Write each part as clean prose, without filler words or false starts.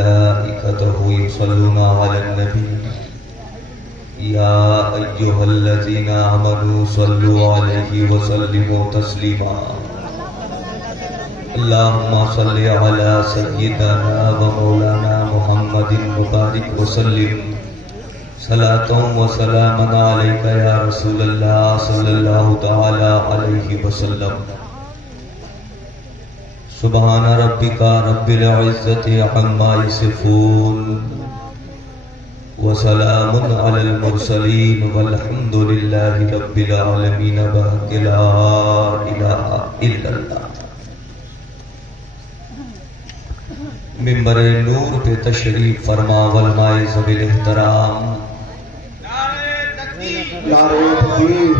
وملائكته يصلون على النبي يا أيها الذين آمنوا صلوا عليه وسلموا تسليما اللهم صل على سيدنا ومولانا محمد مبارك وسلم صلاة وسلاما عليك يا رسول الله صلى الله تعالى عليه وسلم سبحان ربك رب العزة عما يصفون وسلام على المرسلين والحمد لله رب العالمين بحق لا إله إلا الله. منبر نور پہ تشریف فرما علماء ذوی الاحترام نعرہ تکبیر،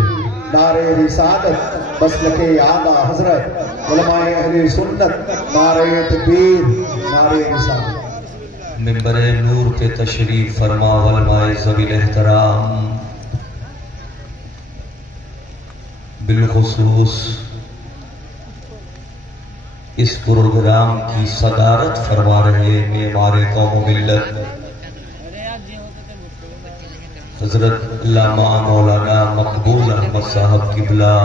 نعرہ رسالت، مسلک اعلیٰ حضرت علماء اہل سنت، نعرہ تکبیر، نعرہ رسالت. منبر نور پہ تشریف فرما علماء ذوی الاحترام بالخصوص اس پروگرام کی صدارت فرما رہے معمار قوم و ملت حضرت علامہ مولانا مقبول احمد صاحب قبلہ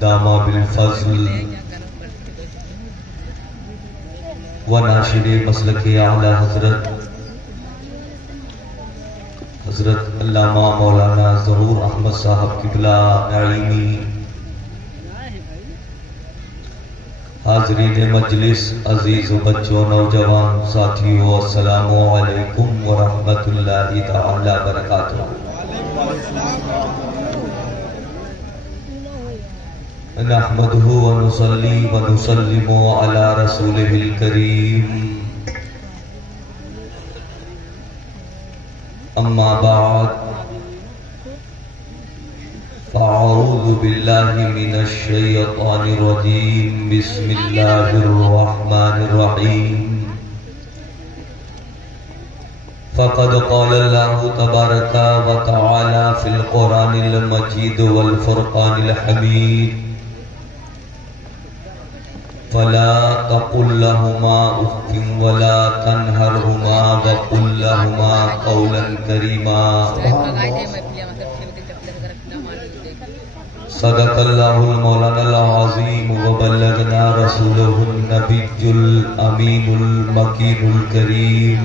دامہ بالفضل و ناشر مسلک اعلیٰ حضرت علامہ مولانا ظہور احمد صاحب قبلہ نعیمی، حاضرین مجلس، عزیز و بچوں، نوجوان ساتھیوں، السلام علیکم ورحمۃ اللہ تعالی وبرکاتہ. نحمده ونصلي ونسلم على رسوله الكريم اما بعد فاعوذ بالله من الشيطان الرجيم بسم الله الرحمن الرحيم. فقد قال الله تبارك وتعالى في القرآن المجيد والفرقان الحميد فلا تقل لهما اف ولا تنهرهما وقل لهما قولا كريما. صدق الله المولانا العظيم وبلغنا رسوله النبي الأمين المكين الكريم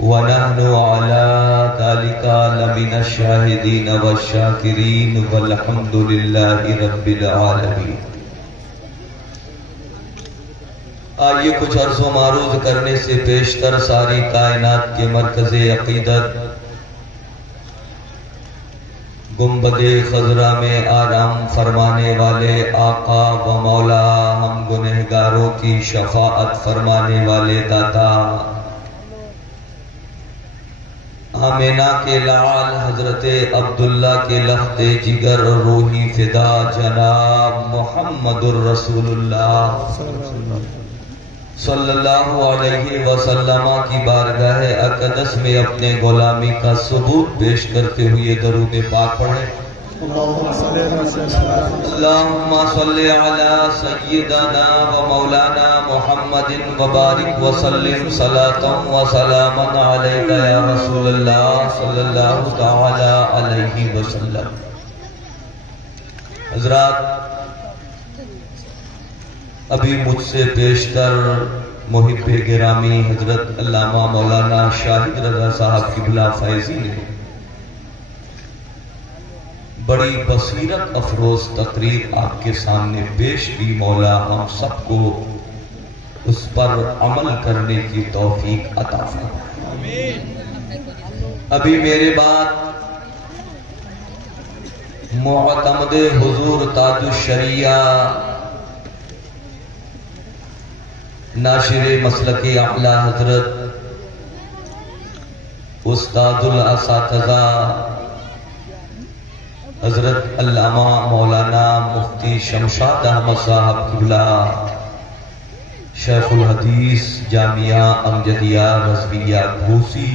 ونحن على ذلك لمن الشاهدين والشاكرين والحمد لله رب العالمين. آئیے کچھ عرض و معروض کرنے سے پیشتر ساری کائنات کے مرکز عقیدت گنبد خضرا میں آرام فرمانے والے آقا و مولا، ہم گنہگاروں کی شفاعت فرمانے والے داتا، آمینہ کے لعال حضرت عبداللہ کے لخت جگر روحی فدا جناب محمد الرسول اللہ صلی اللہ علیہ وسلم کی بارگاہ اقدس میں اپنے غلامی کا ثبوت پیش کرتے ہوئے درود پاک پڑھیں. اللہم صلی علی سیدنا و مولانا محمد وبارک وسلم صلاۃ و سلاما علیک یا رسول اللہ صلی اللہ تعالی علیہ وسلم. حضرات، ابھی مجھ سے بیشتر محب گرامی حضرت علامہ مولانا شاہد رضا صاحب قبلہ فیضی نے بڑی بصیرت افروز تقریر آپ کے سامنے پیش کی. مولا ہم سب کو اس پر عمل کرنے کی توفیق عطا فرمائے. ابھی میرے بعد معتمد حضور تاج الشریعہ ناشر مسلک اعلیٰ حضرت استاد الاساتذہ حضرت علامہ مولانا مفتی شمشاد احمد صاحب قبلہ شیخ الحدیث جامعہ امجدیہ رضویہ گھوسی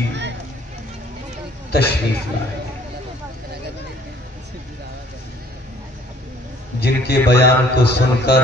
تشریف لائے، جن کے بیان کو سن کر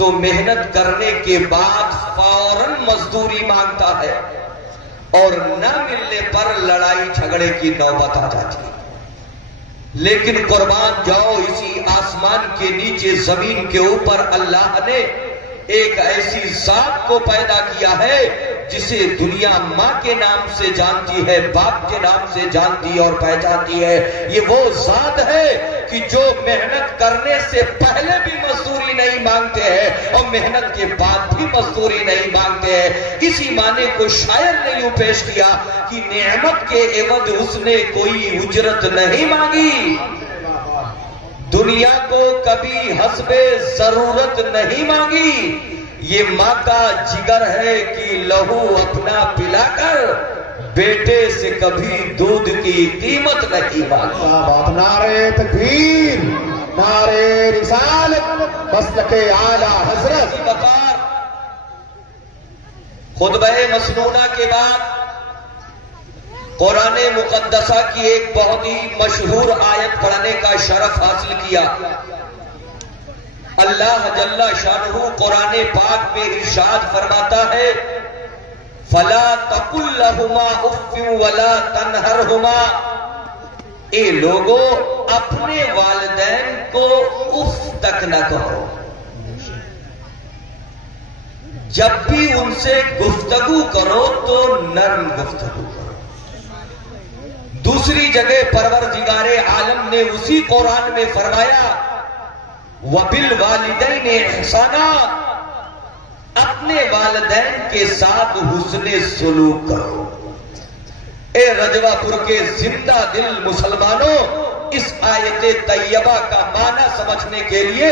تو محنت کرنے کے بعد فوراً مزدوری مانگتا ہے اور نہ ملنے پر لڑائی جھگڑے کی نوبت آ جاتی ہے. لیکن قربان جاؤ، اسی آسمان کے نیچے زمین کے اوپر اللہ نے ایک ایسی ذات کو پیدا کیا ہے جسے دنیا ماں کے نام سے جانتی ہے، باپ کے نام سے جانتی ہے اور پہچانتی ہے. یہ وہ ذات ہے کہ جو محنت کرنے سے پہلے بھی مزدوری نہیں مانگتے ہیں اور محنت کے بعد بھی مزدوری نہیں مانگتے ہیں. اسی معنی کو شاعر نے یوں پیش کیا کہ نعمت کے عوض اس نے کوئی اجرت نہیں مانگی، دنیا کو کبھی حسب ضرورت نہیں مانگی. یہ ماں کا جگر ہے کہ لہو اپنا پلا کر بیٹے سے کبھی دودھ کی قیمت نہیں مانگی. نعرے تکبیر، نعرے رسالت، مسلک اعلی حضرت. خطبہ مسنونہ کے بعد قرآن مقدسہ کی ایک بہت ہی مشہور آیت پڑھنے کا شرف حاصل کیا. اللہ جل شانہ قرآن پاک میں ارشاد فرماتا ہے فَلَا تَقُلْ لَهُمَا اُفٍّ وَلَا تَنْهَرْهُمَا. اے لوگو اپنے والدین کو اف تک نہ کہو، جب بھی ان سے گفتگو کرو تو نرم گفتگو کرو. دوسری جگہ پروردگار عالم نے اسی قرآن میں فرمایا وَبِالْوَالِدَيْنِ اِحْسَانًا، اپنے والدین کے ساتھ حسن سلوک کرو. اے رجوہ پور کے زندہ دل مسلمانوں، اس آیت طیبہ کا معنی سمجھنے کے لیے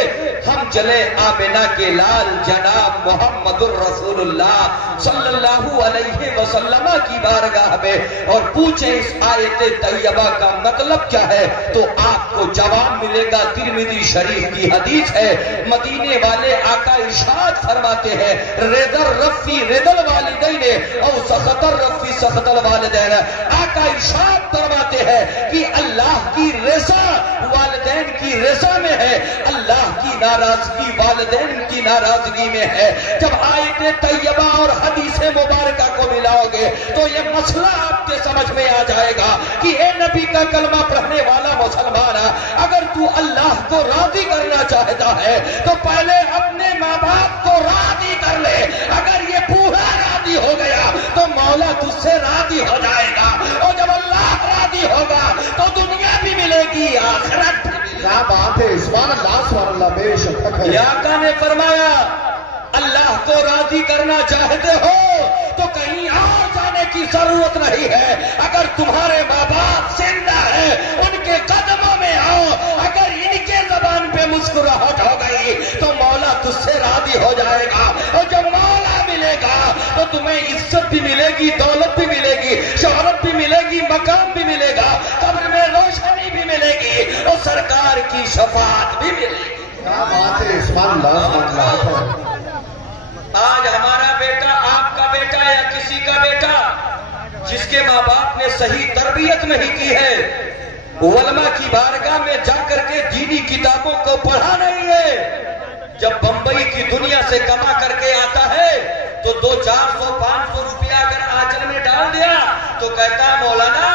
ہم چلے آمنہ کے لال جناب محمد الرسول اللہ صلی اللہ علیہ وسلم کی بارگاہ میں اور پوچھیں اس آیت طیبہ کا مطلب کیا ہے، تو آپ کو جواب ملے گا. ترمذی شریف کی حدیث ہے، مدینے والے آقا ارشاد فرماتے ہیں رضا الرفی رضا الوالدین اور سخط الرفی سخط الوالدین. آقا ارشاد فرماتے ہیں کہ اللہ کی رضا والدین کی رضا میں ہے، اللہ کی ناراضگی والدین کی ناراضگی میں ہے. جب آیت طیبہ اور حدیث مبارکہ کو ملاؤ گے تو یہ مسئلہ آپ کے سمجھ میں آ جائے گا کہ اے نبی کا کلمہ پڑھنے والا مسلمان، اگر تو اللہ کو راضی کرنا چاہتا ہے تو پہلے اپنے ماں باپ کو راضی کر لے. اگر یہ پورا راضی ہو گیا تو مولا تجھ سے راضی ہو جائے گا، اور جب اللہ راضی ہوگا تو دنیا بھی ملے گی آخرت بھی. کیا بات ہے، سبحان اللہ سبحان اللہ، بے شک. آقا نے فرمایا اللہ کو راضی کرنا چاہتے ہو تو کہیں اور جانے کی ضرورت نہیں ہے. اگر تمہارے ماں باپ زندہ ہے ان کے قدموں میں آؤ، اگر ان کے زبان پہ مسکراہٹ ہو گئی تو مولا تجھ سے راضی ہو جائے گا، اور جب مولا ملے گا تو تمہیں عزت بھی ملے گی، دولت بھی ملے گی، شہرت بھی ملے گی، مقام بھی ملے گا، قبر میں روشنی بھی ملے گی اور سرکار کی شفاعت بھی ملے گی. کیا بات ہے، سبحان اللہ سبحان اللہ. آج ہمارا بیٹا، آپ کا بیٹا یا کسی کا بیٹا جس کے ماں باپ نے صحیح تربیت نہیں کی ہے، علماء کی بارگاہ میں جا کر کے دینی کتابوں کو پڑھا نہیں ہے، جب بمبئی کی دنیا سے کما کر کے آتا ہے تو 200-400-500 روپیہ اگر آنچل میں ڈال دیا تو کہتا ہے مولانا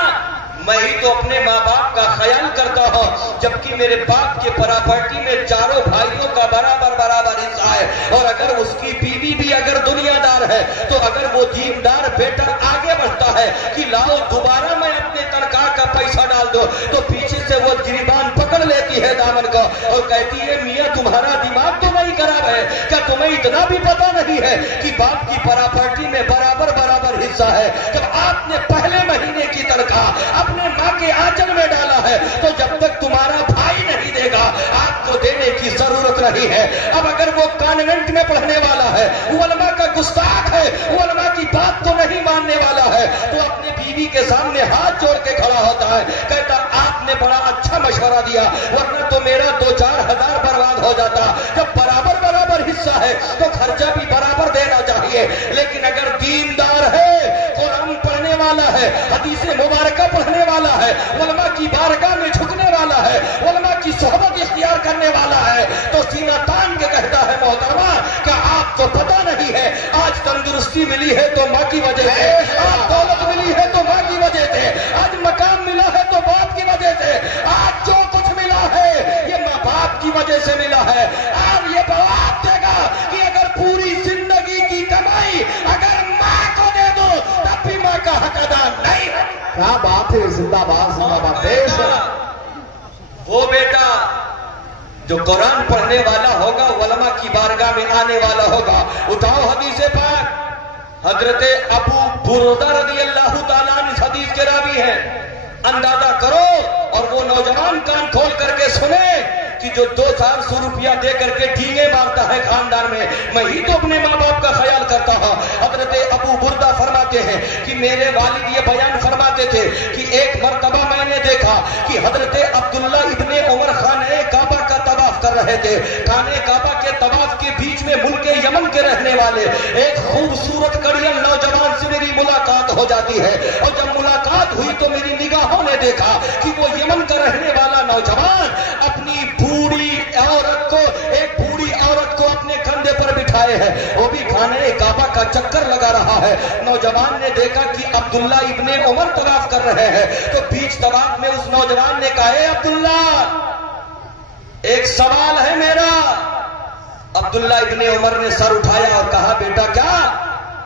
میں ہی تو اپنے ماں باپ کا خیال کرتا ہوں، جبکہ میرے باپ کے پراپرٹی میں چاروں بھائیوں کا برابر حصہ ہے، اور اگر اس کی بیوی بھی اگر دنیا دار ہے تو اگر وہ دیندار بیٹا آگے بڑھتا ہے کہ لاؤ دوبارہ میں اپنے تنخواہ کا پیسہ ڈال دو تو پیچھے سے وہ گریبان پکڑ لیتی ہے دامن کو اور کہتی ہے میاں تمہارا دماغ تو نہیں خراب ہے کیا، تمہیں اتنا بھی پتا نہیں ہے کہ باپ کی پراپرٹی میں برابر حصہ ہے. جب آپ نے پہلے مہینے کی تنخواہ اپنے ماں کے آنچل میں ڈالا ہے تو جب تک تمہارا بھائی نہیں دے گا آپ کو دینے کی ضرورت نہیں ہے. اب اگر وہ کانوینٹ میں پڑھنے والا ہے، علماء کا گستاخ ہے، علماء کی بات کو نہیں ماننے والا ہے، تو اپنے بیوی کے سامنے ہاتھ جوڑ کے کھڑا ہوتا ہے، کہتا آپ نے بڑا اچھا مشورہ دیا ورنہ تو میرا 2-4 ہزار برباد ہو جاتا. جب برابر حصہ ہے تو خرچہ بھی برابر دینا چاہیے. لیکن اگر دیندار ہے، قرآن پڑھنے والا ہے، حدیث مبارکہ پڑھنے والا ہے، علماء کی بارگاہ میں جھکنے والا ہے، علماء کی صحبت اختیار کرنے والا ہے، تو سینہ تان کے کہتا ہے محترمہ رہی ہے. آج تندرستی ملی ہے تو ماں کی وجہ سے, آج دولت ملی ہے تو ماں کی وجہ سے, آج مکان ملا ہے تو باپ کی وجہ سے, آج جو کچھ ملا ہے یہ ماں باپ کی وجہ سے ملا ہے. اور یہ جواب دے گا کہ اگر پوری زندگی کی کمائی اگر ماں کو دے دو تب بھی ماں کا حق ادا نہیں ہے. کیا بات ہے, زندہ باد زندہ باد. دیش وہ بیٹا جو قرآن پڑھنے والا ہوگا, علماء کی بارگاہ میں آنے والا ہوگا. اٹھاؤ حدیث پاک. حضرت ابو بردہ رضی اللہ تعالیٰ عنہ اس حدیث کے راوی ہیں. اندازہ کرو اور وہ نوجوان کان کھول کر کے سنے کہ جو 200 روپیہ دے کر کے ڈھینگے مارتا ہے خاندان میں ہی تو اپنے ماں باپ کا خیال کرتا ہوں. حضرت ابو بردہ فرماتے ہیں کہ میرے والد یہ بیان فرماتے تھے کہ ایک مرتبہ میں نے دیکھا کہ حضرت عبداللہ ابن عمر خانہ کعبہ کا طواف کر رہے تھے. خانہ کعبہ کے طواف کے بیچ میں ملک یمن کے رہنے والے ایک خوبصورت کڑیل نوجوان سے میری ملاقات ہو جاتی ہے. اور جب ملاقات ہوئی تو میری نگاہوں نے دیکھا کہ وہ یمن کا رہنے والا نوجوان اپنی ایک بوڑھی عورت کو اپنے کندھے پر بٹھائے ہے, وہ بھی خانہ کعبہ کا چکر لگا رہا ہے. نوجوان نے دیکھا کہ عبداللہ ابن عمر طواف کر رہے ہیں تو بیچ طواف میں اس نوجوان نے کہا, اے عبداللہ ایک سوال ہے میرا. عبداللہ ابن عمر نے سر اٹھایا اور کہا, بیٹا کیا؟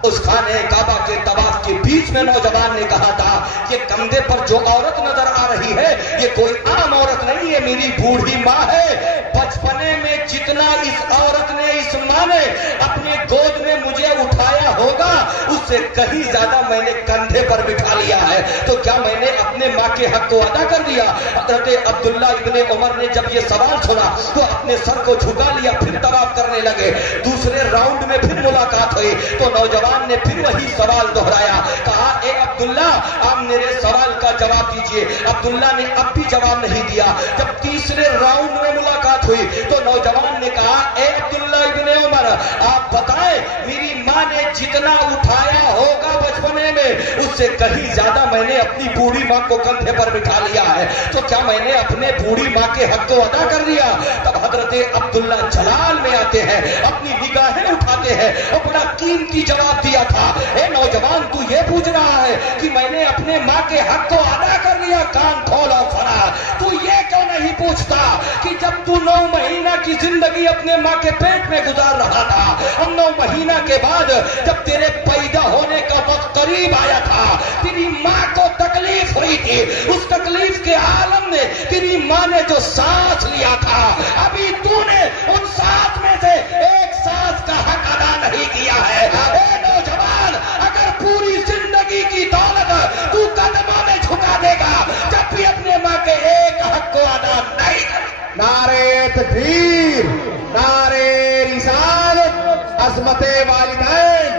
اس خانہ کعبہ کے طواف کے بیچ میں نوجوان نے کہا تھا, یہ کندھے پر جو عورت نظر آ رہی ہے یہ کوئی عام عورت نہیں ہے, میری بوڑھی ماں ہے. بچپنے میں جتنا اس عورت نے, اس ماں نے اپنے گود میں مجھے اٹھایا ہوگا اس سے کہیں زیادہ میں نے کندھے پر بٹھا لیا ہے. تو کیا میں نے اپنے ماں کے حق کو ادا کر دیا؟ حضرت عبداللہ ابن عمر نے جب یہ سوال سنا تو اپنے سر کو جھکا لیا, پھر طواف کرنے لگے. دوسرے راؤنڈ میں پھر ملاقات ہوئی تو نوجوان نے پھر وہی سوال دہرایا. کہا, اے عبداللہ آپ میرے سوال کا جواب دیجئے. عبداللہ نے اب بھی جواب نہیں دیا. جب تیسرے راؤنڈ میں ملاقات ہوئی تو نوجوان نے کہا, اے عبداللہ ابن عمر آپ بتائیں میری ماں نے جتنا اٹھایا ہوگا بچپنے میں اس سے کہیں زیادہ میں نے اپنی بوڑھی ماں کو کندھے پر بٹھا لیا ہے, تو کیا میں نے اپنے بوڑھی ماں کے حق کو ادا کر دیا؟ تب حضرت عبداللہ جلال میں آتے ہیں, اپنی نگاہیں اٹھاتے ہیں اور بڑا قیمتی جواب دیا تھا. اے نوجوان تو یہ پوچھ رہا ہے کہ میں نے اپنے ماں کے حق کو ادا کر لیا؟ کان کھول اور سنا. تو یہ کیوں نہیں پوچھتا کہ جب تو 9 مہینہ کی زندگی اپنے ماں کے پیٹ میں گزار رہا تھا اور 9 مہینہ کے بعد جب تیرے پیدا ہونے کا وقت قریب آیا تھا تیری ماں کو تکلیف ہوئی تھی, اس تکلیف کے عالم نے تیری ماں نے جو سانس لیا تھا ابھی تو نے ان سانس میں سے ایک سانس کا حق ادا نہیں کیا ہے. اے نوجوان اگر پوری زندگی کی دولت تو قدموں میں جھکا دے گا جب بھی اپنے ماں کے ایک حق کو ادا نہیں کرے. نعرے تکبیر, نعرے رسالت, عظمت والدین,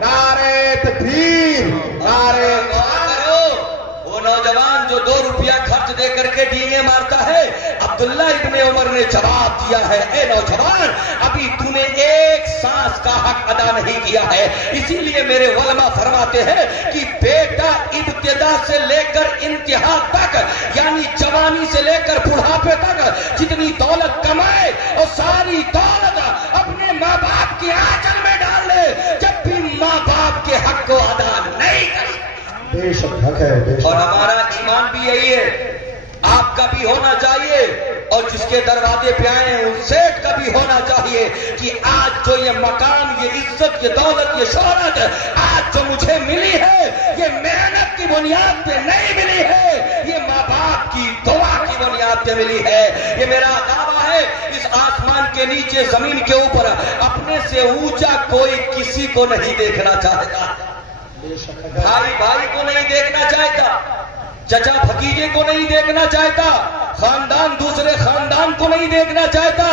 نعرے تکبیر, نعرے. وہ نوجوان جو 2 روپیہ خرچ دے کر کے ڈینگے مارتا ہے, عبداللہ ابن عمر نے جواب دیا ہے, اے نوجوان ابھی تو نے ایک سانس کا حق ادا نہیں کیا ہے. اسی لیے میرے علماء فرماتے ہیں کہ بیٹا ابتدا سے لے کر انتہا تک یعنی جوانی سے لے کر بڑھاپے تک جتنی دولت کمائے اور ساری دولت اپنے ماں باپ کے آنچل میں ڈال لے, جب بھی ماں باپ کے حق کو ادا نہیں کرے. بے شک حق ہے, بے شک. اور ہمارا ایمان بھی یہی ہے, آپ کا بھی ہونا چاہیے اور جس کے دروازے پہ آئے ہیں ان سیٹ کا بھی ہونا چاہیے کہ آج جو یہ مقام, یہ عزت, یہ دولت, یہ شہرت آج جو مجھے ملی ہے یہ محنت کی بنیاد پہ نہیں ملی ہے, یہ ماں باپ کی دعا کی بنیاد پہ ملی ہے. یہ میرا دعویٰ ہے, اس آسمان کے نیچے زمین کے اوپر اپنے سے اونچا کوئی کسی کو نہیں دیکھنا چاہتا. بھائی بھائی کو نہیں دیکھنا چاہتا, چچا بھتیجے کو نہیں دیکھنا چاہتا, خاندان دوسرے خاندان کو نہیں دیکھنا چاہتا,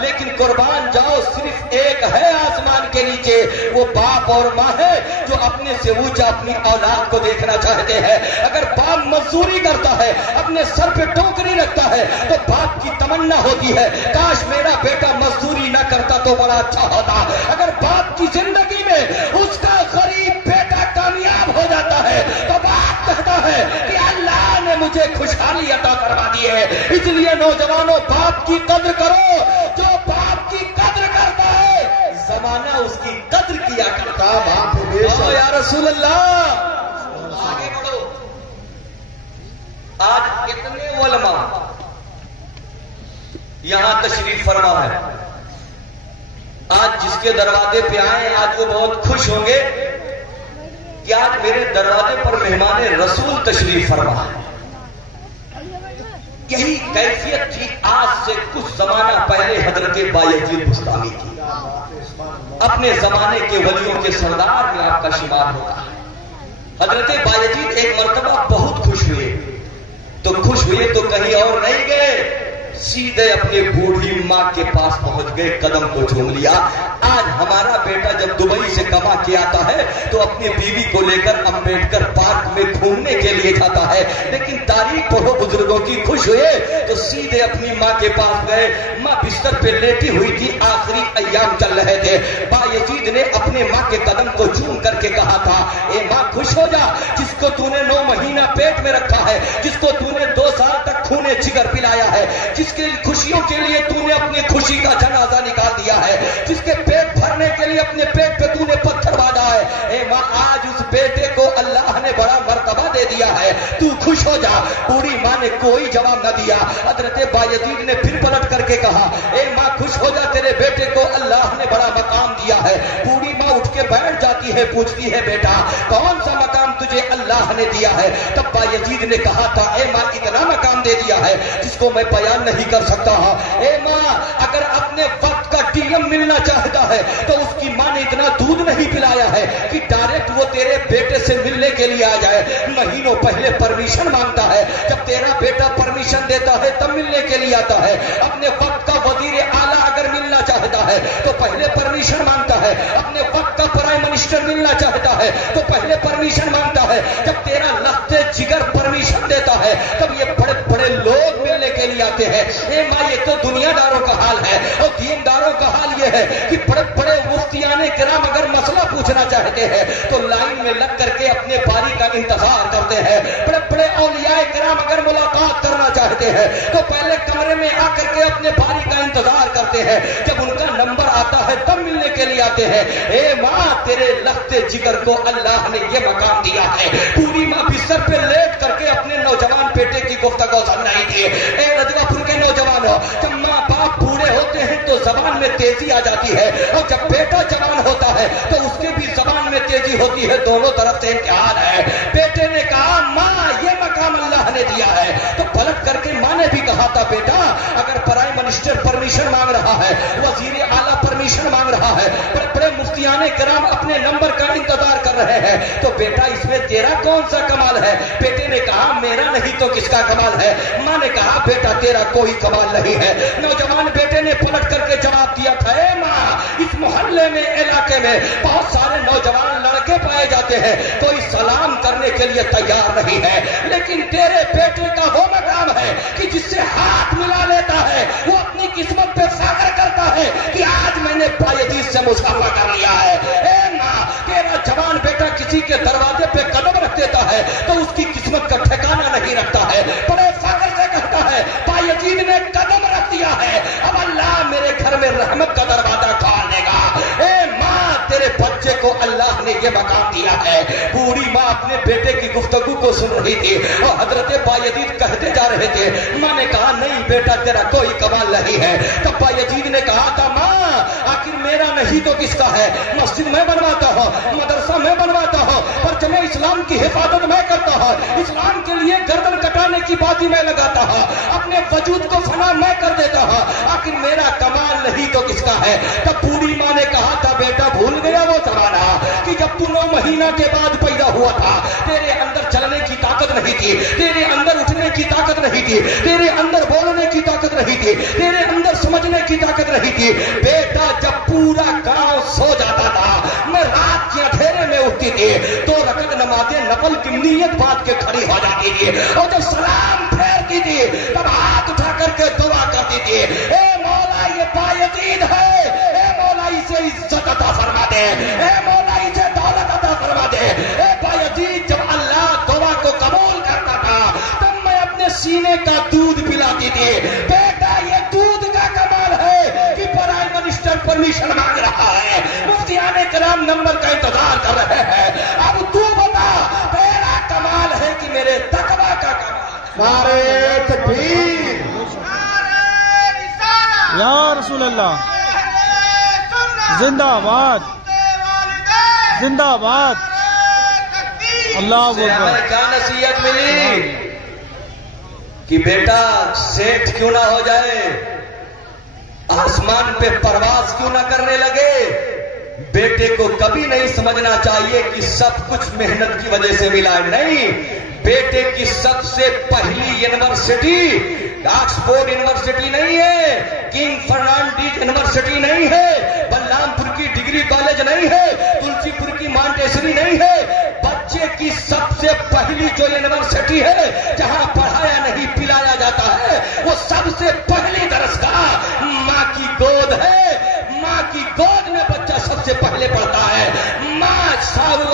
لیکن قربان جاؤ صرف ایک ہے آسمان کے نیچے, وہ باپ اور ماں ہے جو اپنے سے اونچا اپنی اولاد کو دیکھنا چاہتے ہیں. اگر باپ مزدوری کرتا ہے, اپنے سر پہ ٹوکری رکھتا ہے تو باپ کی تمنا ہوتی ہے کاش میرا بیٹا مزدوری نہ کرتا تو بڑا اچھا ہوتا. اگر باپ کی زندگی میں اس کا غریب بیٹا کامیاب ہو جاتا ہے تو باپ کہتا ہے کہ اللہ نے مجھے خوشحالی عطا کروا دی ہے. اس لیے نوجوانوں باپ کی قدر کرو, جو باپ کی قدر کرتا ہے زمانہ اس کی قدر کیا دیا کرتا. کیا بات ہے بے شک. یا رسول اللہ آگے بڑھو. آج کتنے علماء یہاں تشریف فرما ہے. آج جس کے دروازے پہ آئے آج وہ بہت خوش ہوں گے کہ آج میرے دروازے پر مہمان رسول تشریف فرما ہے. یہی کیفیت تھی آج سے کچھ زمانہ پہلے حضرت بایزید بستامی کی. اپنے زمانے کے ولیوں کے سردار میں آپ کا شمار ہوتا ہے. حضرت بایزید ایک مرتبہ بہت خوش ہوئے تو کہیں اور نہیں گئے, سیدھے اپنے بوڑھی ماں کے پاس پہنچ گئے, قدم کو چوم لیا. آج ہمارا بیٹا جب دبئی سے کما کے آتا ہے تو اپنی بیوی کو لے کر امبیڈکر پارک میں گھومنے کے لیے جاتا ہے, لیکن تاریخ پڑھو بزرگوں کی. خوش ہوئے تو سیدھے اپنی ماں کے پاس گئے. ماں بستر پہ لیٹی ہوئی تھی, آخری ایام چل رہے تھے. بایزید نے اپنے ماں کے قدم کو چوم کر کے کہا تھا, اے ماں خوش ہو جا, جس کو تو نے 9 مہینہ پیٹ میں رکھا ہے, جس کو تو نے 2 سال تک خونے جگر پلایا ہے, جس کے خوشیوں کے لیے تو نے اپنی خوشی کا جنازہ نکال دیا ہے, جس کے پیٹ بھرنے کے لیے اپنے پیٹ پہ تو نے پتھر باندھا ہے, اے ماں آج اس بیٹے کو اللہ نے بڑا مرتبہ دے دیا ہے, تو خوش ہو جا. بوڑھی ماں نے کوئی جواب نہ دیا. حضرت بایزید نے پھر پلٹ کر کے کہا, اے ماں خوش ہو جا, تیرے بیٹے کو اللہ نے بڑا مقام دیا ہے. بوڑھی ماں اٹھ کے بیٹھ جاتی ہے, پوچھتی ہے, بیٹا کون سا مقام تجھے اللہ نے دیا ہے؟ تب بایزید نے کہا تھا, اے ماں اتنا مقام دے دیا ہے جس کو میں بیان نہیں کر سکتا ہوں. اے ماں اگر اپنے وقت کا ٹی ایم ملنا چاہتا ہے تو اس کی ماں نے اتنا دودھ نہیں پلایا ہے کہ ڈائریکٹ وہ تیرے بیٹے سے ملنے کے لیے آ جائے. مہینوں پہلے پرمیشن مانگتا ہے, جب تیرا بیٹا پرمیشن دیتا ہے تب ملنے کے لیے آتا ہے. اپنے وقت کا وزیر اعلیٰ اگر ملنا چاہتا ہے تو پہلے پرمیشن مانگتا ہے. اپنے وقت کا پرائم منسٹر ملنا چاہتا ہے تو پہلے پرمیشن مانگتا ہے. جب تیرا لخت جگر پرمیشن دیتا ہے تب یہ بڑے بڑے لوگ ملنے کے لیے آتے ہیں. اے ماں یہ تو دنیا داروں کا حال ہے, اور دینداروں کا حال یہ ہے کہ بڑے بڑے مفتیان کرام اگر مسئلہ پوچھنا چاہتے ہیں تو لائن میں لگ کر کے اپنے باری کا انتظار کرتے ہیں. بڑے بڑے اولیاء کرام اگر ملاقات کرنا چاہتے ہیں تو پہلے کمرے میں آ کر کے اپنے باری کا انتظار کرتے ہیں, جب ان کا نمبر آتا ہے تب ملنے کے لیے آتے ہیں. اے ماں تیرے لخت جگر کو اللہ نے یہ مقام دیا ہے. پوری ماں بستر پہ لیٹ کر کے اپنے نوجوان بیٹے کی گفتگو سنائی تھی. اے رضوہ پور کے نوجوانوں, جب ماں باپ بوڑھے ہوتے ہیں تو زبان میں تیزی آ جاتی ہے, اور جب بیٹا جوان ہوتا ہے تو اس کے بھی زبان میں تیزی ہوتی ہے. دونوں طرف سے امتحان ہے. بیٹے نے کہا, ماں یہ مقام اللہ نے دیا ہے. تو پلٹ کر کے ماں نے بھی کہا تھا, بیٹا اگر پرائم منسٹر پرمیشن مانگ رہا ہے, وزیر اعلیٰ پرمیشن مانگ رہا ہے, بڑے بڑے مفتیان کرام اپنے نمبر کا انتظار کر رہے ہیں, تو بیٹا اس میں تیرا کون سا کمال ہے؟ بیٹے نے کہا, میرا نہیں تو کس کا کمال ہے؟ ماں نے کہا, بیٹا تیرا کوئی کمال نہیں ہے. نوجوان بیٹے نے پلٹ کر کے جواب دیا تھا, اے ماں اس محلے میں علاقے میں بہت سارے نوجوان لڑکے پائے جاتے ہیں, کوئی سلام کرنے کے لیے تیار نہیں ہے, لیکن تیرے بیٹے کا وہ مقام ہے کہ جس سے ہاتھ ملا لیتا ہے وہ اپنی قسمت پہ فخر کرتا ہے کہ آج میں نے بایزید سے مصافحہ کر لیا ہے. اے ماں تیرا جوان بیٹا کسی کے دروازے پہ قدم رکھ دیتا ہے تو اس کی قسمت کا ٹھکانہ نہیں رکھتا ہے, بڑے فخر سے کہتا ہے, بایزید نے قدم رکھ دیا ہے, اب اللہ میرے گھر میں رحمت کا دروازہ کھول دے گا. اے ماں تیرے بچے کو اللہ نے یہ مقام دیا ہے. بوڑھی ماں اپنے بیٹے کی گفتگو کو سن رہی تھی اور حضرت بایزید کہتے جا رہے تھے. ماں نے کہا, نہیں بیٹا تیرا کوئی کمال نہیں ہے. تب بایزید نے کہا تھا, ماں آخر میرا نہیں تو کس کا ہے؟ مسجد میں بنواتا ہوں, مدرسہ میں بنواتا ہوں, پر جمع اسلام کی حفاظت میں کرتا ہوں, اسلام کے لیے گردن کٹانے کی بازی میں لگاتا ہوں, اپنے وجود کو فنا میں کر دیتا ہوں, آخر میرا کمال نہیں تو کس کا ہے؟ تب بوڑھی ماں نے کہا تھا, بیٹا بھول گیا وہ زمانہ کہ جب تو 9 مہینہ کے بعد پیدا ہوا تھا, تیرے اندر چلنے کی طاقت نہیں تھی, تیرے اندر اٹھنے کی طاقت نہیں تھی, تیرے اندر بولنے کی طاقت نہیں تھی, تیرے اندر سمجھنے کی طاقت نہیں تھی. بیٹا جب پورا گاؤں سو جاتا تھا, میں رات کے اندھیرے میں اٹھتی تھی, 2 رکعت نماز نفل کی نیت بات کے کھڑی ہو جاتی تھی, اور جب سلام پھیرتی تھی تب ہاتھ اٹھا کر کے دعا کرتی تھی, اے مولا یہ بایزید ہے, اے مولا اسے عزت عطا فرما دے, اے مولا اسے دولت عطا فرما دے. اے بایزید جب اللہ دعا کو قبول کرتا تھا تب میں اپنے سینے کا دودھ پلاتی تھی. بیٹا یہ دودھ کا کمال ہے کہ پرائم منسٹر پرمیشن ایڈمیشن مانگ رہا ہے، مفتیان کرام نمبر کا انتظار کر رہے ہیں. اب تو بتا تیرا کمال ہے کہ میرے تقویٰ کا کمال؟ نعرے تکبیر، یا رسول اللہ، زندہ آباد، زندہ آباد. اللہ ہمیں کیا نصیحت ملی کہ بیٹا سیٹ کیوں نہ ہو جائے، آسمان پہ پرواز کیوں نہ کرنے لگے. بیٹے کو کبھی نہیں سمجھنا چاہیے کہ سب کچھ محنت کی وجہ سے ملا ہے. نہیں، بیٹے کی سب سے پہلی یونیورسٹی آکسفورڈ یونیورسٹی نہیں ہے، کنگ فرنانڈیز یونیورسٹی نہیں ہے، بلرام پور کی ڈگری کالج نہیں ہے، تلسی پور کی مانٹیسری نہیں ہے. بچے کی سب سے پہلی جو یونیورسٹی ہے جہاں پڑھایا نہیں پلایا جاتا ہے، وہ سب سے پہلی درسگاہ ماں کی گود ہے. ماں کی گود میں بچہ سب سے پہلے پڑھتا ہے. ماں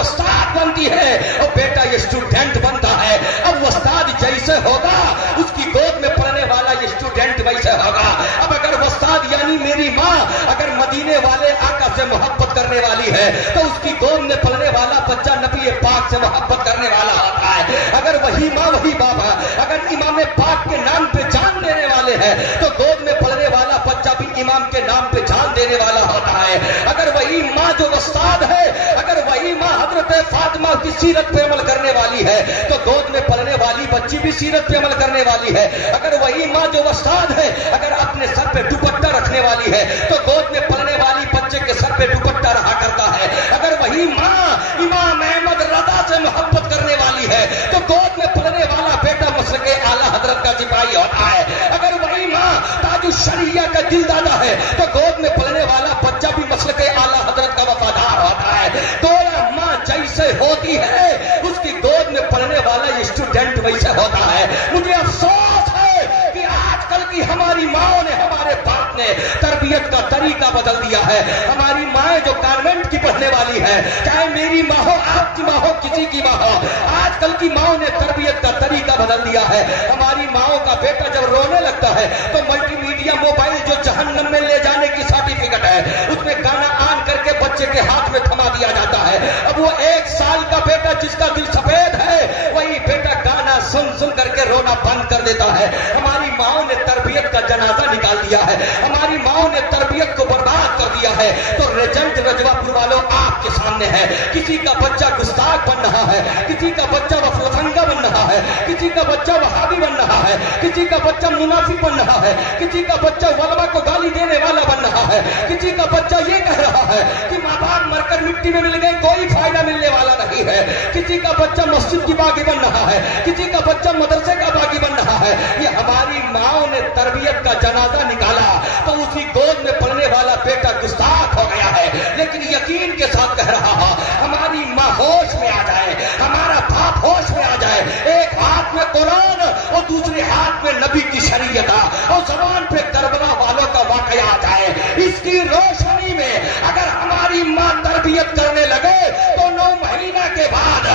استاد بنتی ہے اور بیٹا یہ اسٹوڈنٹ بنتا ہے. اب استاد جیسے ہوگا اس کی گود میں پڑھنے والا یہ اسٹوڈنٹ ویسے ہوگا. اب اگر استاد یعنی میری ماں اگر مدینے والے آقا سے محبت کرنے والی ہے تو اس کی گود میں پڑھنے والا بچہ نبی پاک سے محبت کرنے والا ہوتا ہے. اگر وہی ماں وہی باپ ہے، اگر امام پاک کے نام پہ جان دینے والے ہیں تو گود میں پڑھنے والا بچہ بھی امام کے نام پہ جان دینے والا ہوتا ہے. اگر وہی ماں جو استاد ہے، اگر وہی ماں حضرت فاطمہ کی سیرت پہ عمل کرنے والی ہے تو گود میں پڑھنے والی بچی بھی سیرت پہ عمل کرنے والی ہے. اگر وہی ماں جو استاد ہے اگر اپنے سر پہ دوپٹہ رکھنے والی ہے تو گود میں پڑھنے والی بچے کے سر پہ دوپٹہ رہا کرتا ہے. اگر وہی ماں امام احمد رضا سے محبت کرنے والی ہے تو گود میں پڑھنے والا بیٹا مسلک اعلیٰ حضرت کا سپاہی ہوتا ہے. اگر وہی ماں تاج الشریعہ کا دل دادا ہے تو گود میں پڑھنے والا بچہ بھی مسلک اعلیٰ حضرت کا وفادار ہوتا ہے. دونوں ماں جیسے ہوتی ہے اس کی گود میں پڑھنے والا یہ اسٹوڈنٹ ویسے ہوتا ہے. مجھے افسوس ہے کہ آج کل کی ہماری ماں نے ہمارے باپ نے تربیت کا طریقہ بدل دیا ہے. ہماری مائیں جو کانوینٹ کی پڑھنے والی ہے، چاہے میری ماں ہو، آپ کی ماں ہو، کسی کی ماں ہو، آج کل کی ماں نے تربیت کا طریقہ بدل دیا ہے. ہماری ماں کا بیٹا جب رونے لگتا ہے تو ملٹی میڈیا موبائل جو جہنم میں لے جانے کی سرٹیفکیٹ ہے اس میں گانا آن کر کے بچے کے ہاتھ میں تھما دیا جاتا ہے. اب وہ 1 سال کا بیٹا جس کا دل سفید ہے وہی بیٹا گانا سن سن کر کے رونا بند کر دیتا ہے. ہماری ماں نے تربیت کا جنازہ نکال دیا ہے، ہماری ماں نے تربیت کو برباد کر دیا ہے. تو ریجنٹ رجوا پور والوں آپ کے سامنے ہے، کسی کا بچہ گستاخ بن رہا ہے، کسی کا بچہ وفلفنگا بن رہا ہے، کسی کا بچہ وہابی بن رہا ہے، کسی کا بچہ منافق بن رہا ہے، کسی کا بچہ علماء کو گالی دینے والا بن رہا ہے، کسی کا بچہ یہ کہہ رہا ہے کہ ماں باپ مر کر مٹی میں مل گئے، کوئی فائدہ ملنے والا نہیں ہے. کسی کا بچہ مسجد کی باغی بن رہا ہے، کسی کا بچہ مدرسے کا باغی بن رہا ہے. یہ ہماری ماں نے تربیت کا جنازہ نکالا تو اسی گود میں پڑھنے والا بیٹا گستاخ ہو گیا ہے. لیکن یقین کے ساتھ کہہ رہا ہوں ہماری ماں ہوش میں آ جائے، ہمارا باپ ہوش میں آ جائے، ایک ہاتھ میں قرآن اور دوسرے ہاتھ میں نبی کی شریعت اور زبان پہ کربلا والوں کا واقعہ آ جائے. اس کی روشنی میں اگر ہماری ماں تربیت کرنے لگے تو 9 مہینہ کے بعد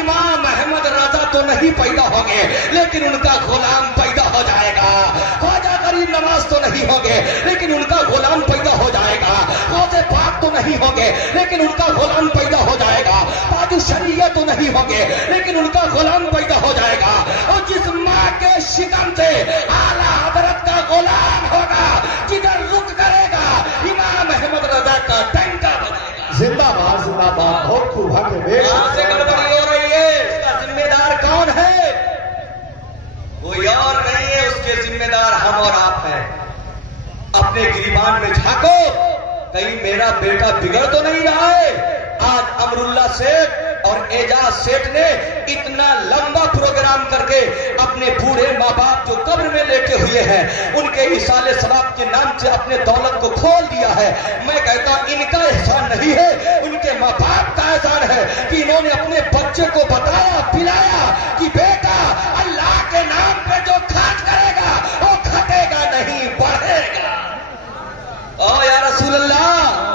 امام احمد رضا تو نہیں پیدا ہوں گے لیکن ان کا غلام پیدا ہو جائے گا. خواجہ غریب نواز تو نہیں ہوں گے لیکن ان کا غلام پیدا ہو جائے گا. غوث پاک تو نہیں ہوں گے لیکن ان کا غلام پیدا ہو جائے گا. تاج الشریعہ تو نہیں ہوں گے لیکن ان کا غلام پیدا ہو جائے گا. اور جس ماں کے شکم سے اعلیٰ حضرت کا غلام ہوگا جدھر رک کرے گا امام احمد رضا کا ڈنکا بجے گا. زندہ باد، زندہ باد. بہت خوب ہے کہ بے یہاں سے گڑبڑی ہو رہی ہے. اس کا ذمہ دار کون ہے؟ کوئی اور نہیں ہے، اس کے ذمہ دار ہم اور آپ ہیں. اپنے گریبان میں جھانکو، کہیں میرا بیٹا بگڑ تو نہیں رہا ہے. آج امراللہ سیٹھ اور اعجاز سیٹھ نے اتنا لمبا پروگرام کر کے اپنے بوڑھے ماں باپ جو قبر میں لیٹے ہوئے ہیں ان کے ایصال ثواب کے نام سے اپنے دولت کو کھول دیا ہے. میں کہتا ہوں ان کا احسان نہیں ہے، ان کے ماں باپ کا احسان ہے کہ انہوں نے اپنے بچے کو بتایا پلایا کہ بیٹا اللہ کے نام پہ جو خرچ کرے گا وہ کھٹے گا نہیں بڑھے گا. او یا رسول اللہ،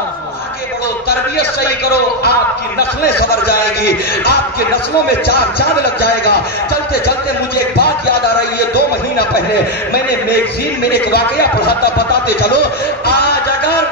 آگے بڑھو، تربیت صحیح کرو، آپ کی نسلیں سنور جائے گی، آپ کی نسلوں میں چار چاند لگ جائے گا. چلتے چلتے مجھے ایک بات یاد آ رہی ہے. 2 مہینہ پہلے میں نے میگزین میں ایک واقعہ پڑھا تھا، بتاتے چلو. آج اگر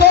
2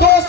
2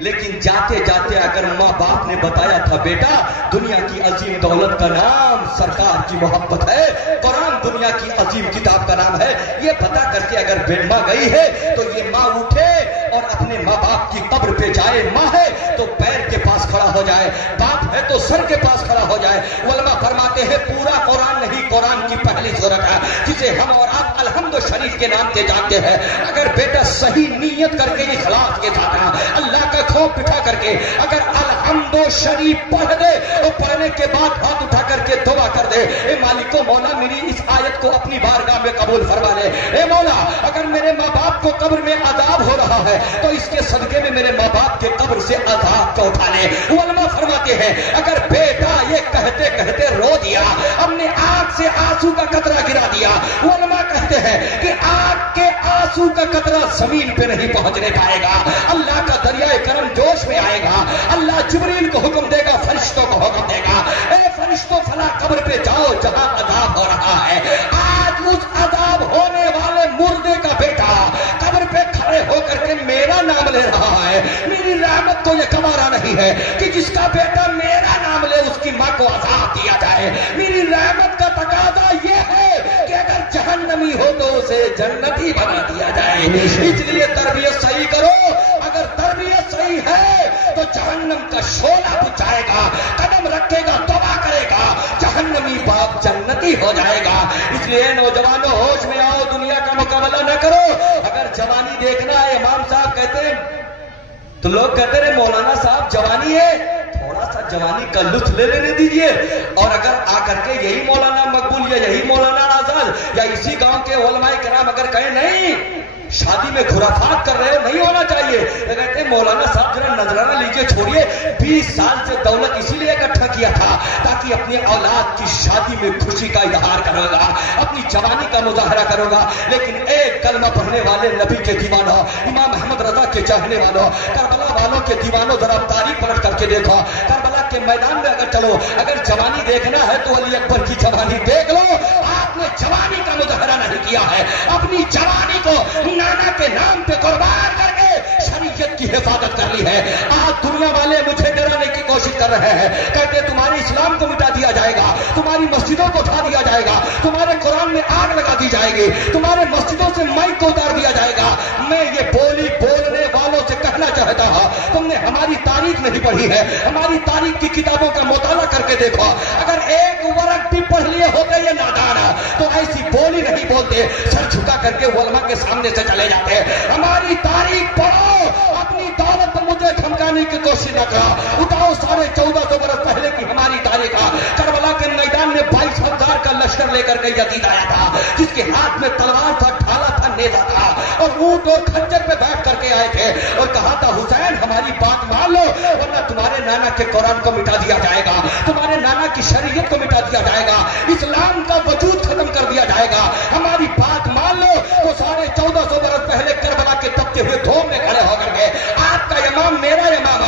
لیکن جاتے جاتے اگر ماں باپ نے بتایا تھا بیٹا دنیا کی عظیم دولت کا نام سرکار کی محبت ہے، قرآن دنیا کی عظیم کتاب کا نام ہے، یہ بتا کر کے اگر ماں گئی ہے تو یہ ماں اٹھے اور اپنے ماں باپ کی قبر پہ جائے، ماں ہے تو پیر کے پاس کھڑا ہو جائے، باپ ہے تو سر کے پاس کھڑا ہو جائے۔ علماء فرماتے ہیں پورا قرآن نہیں، قرآن کی پہلی سورت ہے جسے ہم اور آپ الحمد شریف کے نام سے جانتے ہیں، اگر بیٹا صحیح نیت کر کے اخلاص کے ساتھ اللہ کا خوف بٹھا کر کے اگر الحمد شریف پڑھ دے اور پڑھنے کے بعد ہاتھ اٹھا کر کے دعا کر دے، اے مالک و مولا میری اس آیت کو اپنی بارگاہ میں قبول فرما لے، اے مولا اگر میرے ماں باپ کو قبر میں عذاب ہو رہا ہے تو اس کے صدقے میں میرے ماں باپ کے قبر سے عذاب کو اٹھا لے۔ علماء فرماتے ہیں اگر بیٹا یہ کہتے کہتے رو دیا، اپنے آنکھ سے آنسو کا قطرہ گرا دیا، علماء کہتے ہیں کہ آنکھ کے آنسو کا قطرہ زمین پہ نہیں پہنچنے پائے گا، اللہ کا دریائے کرم جوش میں آئے گا، اللہ جبریل کو حکم دے گا، فرشتوں کو حکم دے گا، اے فرشتوں فلاں قبر پہ جاؤ جہاں عذاب ہو رہا ہے۔ آج اس عذاب ہونے والے مردے کا بیٹا قبر پہ کھڑے ہو کر کے میرا نام لے رہا ہے، میری رحمت کو یہ گوارا نہیں ہے کہ جس کا بیٹا میرا نام لے اس کی ماں کو عذاب دیا جائے۔ میری رحمت کا تقاضا یہ ہے کہ اگر جہنمی ہو تو اسے جنتی بنا دیا جائے، اس لیے تربیت صحیح کرو، اگر تربیت صحیح ہے تو جہنم کا شعلہ بجھائے گا، قدم رکھے گا، توبہ کرے گا، جہنمی باپ جنتی ہو جائے گا۔ اس لیے نوجوانوں ہوش میں آؤ، دنیا کا مقابلہ نہ کرو۔ اگر جوانی دیکھنا ہے، امام صاحب کہتے ہیں تو لوگ کہتے رہے مولانا صاحب جوانی ہے، تھوڑا سا جوانی کا لطف لے لینے دیجئے، اور اگر آ کر کے یہی مولانا مقبول یا یہی مولانا آزاد یا اسی گاؤں کے علماء کرام اگر کہیں نہیں شادی میں خرافات کر رہے ہو، نہیں ہونا چاہیے، تو کہتے ہیں مولانا صاحب ذرا نظرانہ لیجیے، چھوڑیے 20 سال سے دولت اسی لیے اکٹھا کیا تھا تاکہ اپنی اولاد کی شادی میں خوشی کا اظہار کرو گا، اپنی جوانی کا مظاہرہ کرو گا۔ لیکن ایک کلمہ پڑھنے والے نبی کے دیوانوں، امام احمد رضا کے چاہنے والوں، کربلا والوں کے دیوانوں، ذرا تاریخ پلٹ کر کے دیکھو، کربلا کے میدان میں اگر چلو، اگر جوانی دیکھنا ہے تو علی اکبر کی جوانی دیکھ لو، آپ نے جوانی کا مظاہرہ نہیں کیا ہے، اپنی جوانی کو نانا کے نام پہ قربان کر کے شریعت کی حفاظت کر لی ہے۔ آج دنیا والے مجھے ڈرانے کی کوشش کر رہے ہیں، کہتے تمہارے اسلام کو مٹا دیا جائے گا، تمہاری مسجدوں کو اٹھا دیا جائے گا، تمہارے قرآن میں آگ لگا دی جائے گی، تمہارے مسجدوں سے مائک کو اتار دیا جائے گا۔ میں یہ بولنے والوں سے کہنا چاہتا ہوں تم نے ہماری تاریخ نہیں پڑھی ہے، ہماری تاریخ کی کتابوں کا مطالعہ کر کے دیکھو، اگر ایک ورق بھی پڑھ لیے ہوتے یہ نادان تو ایسی بولی نہیں بولتے، سر جھکا کر کے علماء کے سامنے سے چلے جاتے ہیں۔ ہماری تاریخ پڑھو، اپنی دولت پر مجھے دھمکانے کی کوشش نہ کرو، اٹھاؤ 1450 برس پہلے کی ہماری تاریخ، کربلا کے میدان میں 22,000 کا لشکر لے کر کے یزید آیا تھا، جس کے ہاتھ میں تلوار تھا، ڈھالا تھا، نیزہ تھا، اور اونٹ اور خنجر پہ بیٹھ کر کے آئے تھے اور کہا تھا حسین ہماری بات مان لو ورنہ تمہارے نانا کے قرآن کو مٹا دیا جائے گا، تمہارے نانا کی شریعت کو مٹا دیا جائے گا، اسلام کا وجود ختم کر دیا جائے گا، ہماری بات مان لو۔ تو 1450 برس پہلے کربلا کے تپتے ہوئے دھوم میں کھڑے ہو کر کے آپ کا امام میرا امام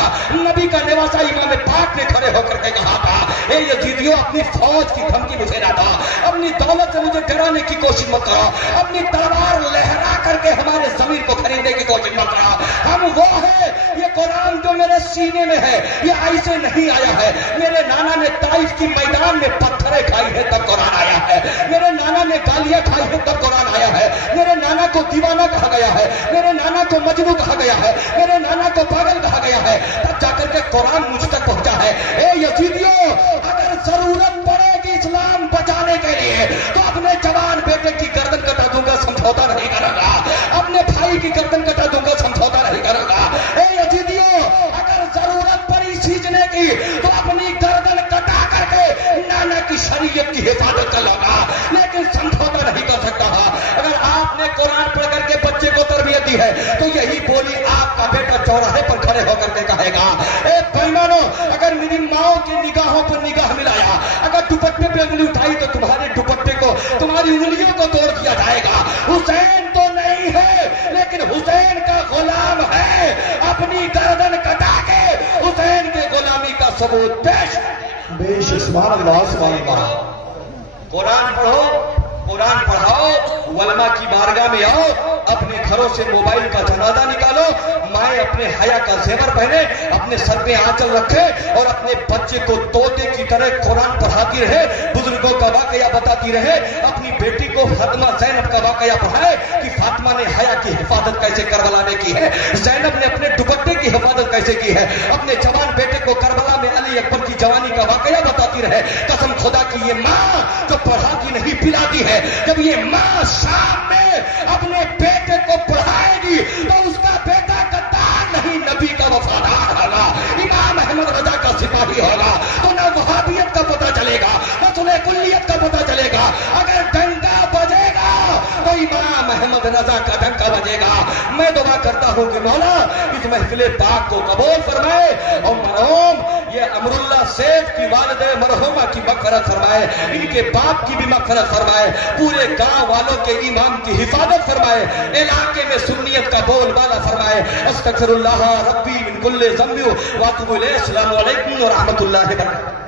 نبی کا نواسا امام پاک نے کھڑے ہو کر کے کہا تھا اے یزیدیوں اپنی فوج کی دھمکی مجھے نہ دو، اپنی دولت سے مجھے ڈرانے کی کوشش مت کرو، اپنی تلوار لہرا کر کے ہمارے ضمیر کو خریدنے کی کوشش مت کرو، ہم وہ ہے، یہ قرآن جو میرے سینے میں ہے یہ ایسے نہیں آیا ہے، میرے نانا نے طائف کی میدان میں پتھریں کھائی ہے تب قرآن آیا ہے، میرے نانا نے گالیاں کھائی ہے تب قرآن آیا ہے، میرے نانا کو دیوانہ کہا گیا ہے، میرے نانا کو مجنون کہا گیا ہے، میرے نانا کو پاگل کہا گیا ہے، تب جا کر کے قرآن مجھ تک پہنچا ہے۔ اے یزیدیوں اگر ضرورت پڑے گی اسلام بچانے کے لیے تو اپنے جوان بیٹے کی گردن کٹا دوں گا، سمجھوتا نہیں کروں گا، اپنے بھائی کی گردن کٹا دوں گا، سمجھوتا نہیں کروں گا۔ اے یزیدیوں اگر ضرورت پڑی سیچنے کی تو اپنی گردن کٹا کر کے نانا کی شریعت کی حفاظت کر لوں گا، لیکن سمجھوتا نہیں کر سکتا۔ اگر آپ نے قرآن پڑھ کر کے بچے کو تربیت دی ہے تو یہی بولی آپ کا بیٹا چوراہے پر کھڑے ہو کر کے کہے گا۔ اے بھائیانو اگر میری ماؤں کی نگاہوں پر نگاہ ملایا، اگر دوپٹے پہ انگلی اٹھائی تو تمہارے دوپٹے کو، تمہاری انگلیوں کو توڑ دیا جائے گا۔ حسین تو نہیں ہے لیکن حسین کا غلام ہے، اپنی گردن کٹا کے حسین کے غلامی کا ثبوت پیش بیش سبحان اللہ سبحان اللہ۔ قرآن پڑھو، قرآن پڑھاؤ، علماء کی بارگاہ میں آؤ، اپنے گھروں سے موبائل کا جنازہ نکالو، مائیں اپنے حیا کا زیور پہنے، اپنے سر پہ آنچل رکھے اور اپنے بچے کو طوطے کی طرح قرآن پڑھاتی رہے، بزرگوں کا واقعہ بتاتی رہے، اپنی بیٹی کو فاطمہ زینب کا واقعہ پڑھائے کہ فاطمہ نے حیا کی حفاظت کیسے کربلا میں کی ہے، زینب نے اپنے دوپٹے کی حفاظت کیسے کی ہے، اپنے جوان بیٹے کو کربلا میں علی اکبر کی جوانی کا واقعہ بتاتی رہے۔ قسم خدا کی یہ ماں جو پڑھاتی نہیں پلاتی ہے، جب یہ ماں شام میں اپنے بیٹے کو پڑھائے گی تو اس کا بیٹا غدار نہیں، نبی کا وفادار ہوگا، امام احمد رضا کا سپاہی ہوگا، تو نہ وہابیت کا پتہ چلے گا نہ سنہ کلیت کا پتہ چلے گا۔ اگر ڈنڈا بجے گا تو امام احمد رضا کا ڈنکا بجے گا۔ میں دعا کرتا ہوں کہ مولا اس محفل پاک کو قبول فرمائے اور مرحوم یہ امر اللہ سیف کی والد مرحومہ کی مغفرت فرمائے، ان کے باپ کی بھی مغفرت فرمائے، پورے گاؤں والوں کے ایمان کی حفاظت فرمائے، علاقے میں سنیت کا بول بالا فرمائے۔ استغفر اللہ ربی من کل ذنب واتوب الیہ۔ السلام علیکم ورحمۃ اللہ وبرکاتہ۔